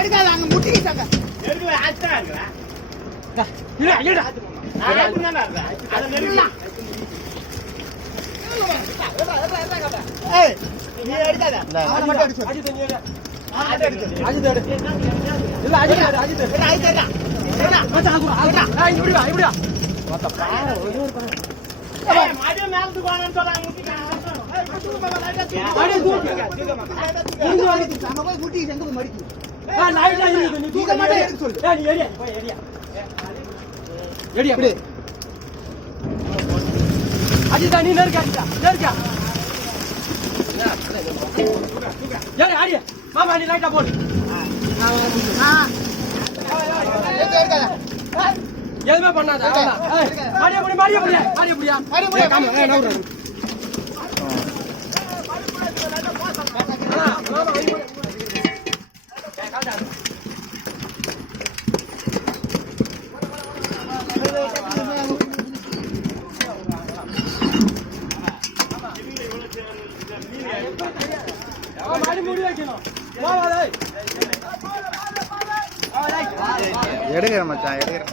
எடுக்காத அங்க முட்டிக்கிட்டாங்க. அஜிதா நீ நேர்க்கா நேர்க்கா மாமா நீ லைட்டா போடு எதுவுமே பண்ணாத மாடிய முடியா எடுக்கிற மச்சான் எடுக்கிற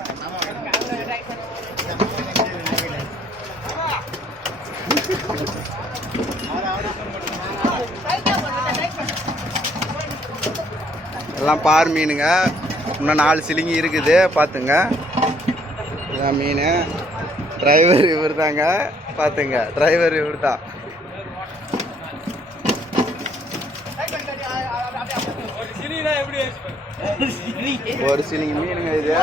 எல்லாம் பார் மீனுங்க. இன்னும் 4 சிலிங்கி இருக்குது பார்த்துங்க. இதான் மீன். டிரைவர் இவர் தாங்க பார்த்துங்க. டிரைவர் இவர் தான். ஒரு சிலிங்கி மீனுங்க இது.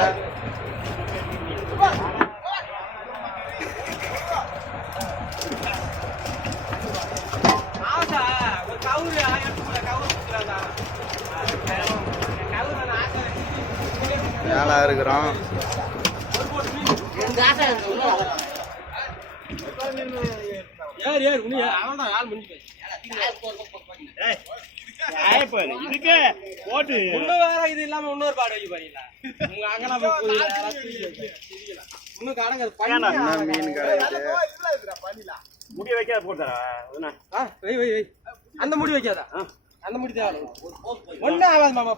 மேலே இருக்கிறோம். இதுக்கு போட்டு இது இல்லாம இன்னொரு பாடு வைக்க பாருங்களா உங்க அங்கெல்லாம் இன்னும் கடங்க மீன் முடி வைக்காத போட்டா அந்த முடி வைக்காதா அந்த முடி தேவை ஒன்னும் ஆகாது மாமா.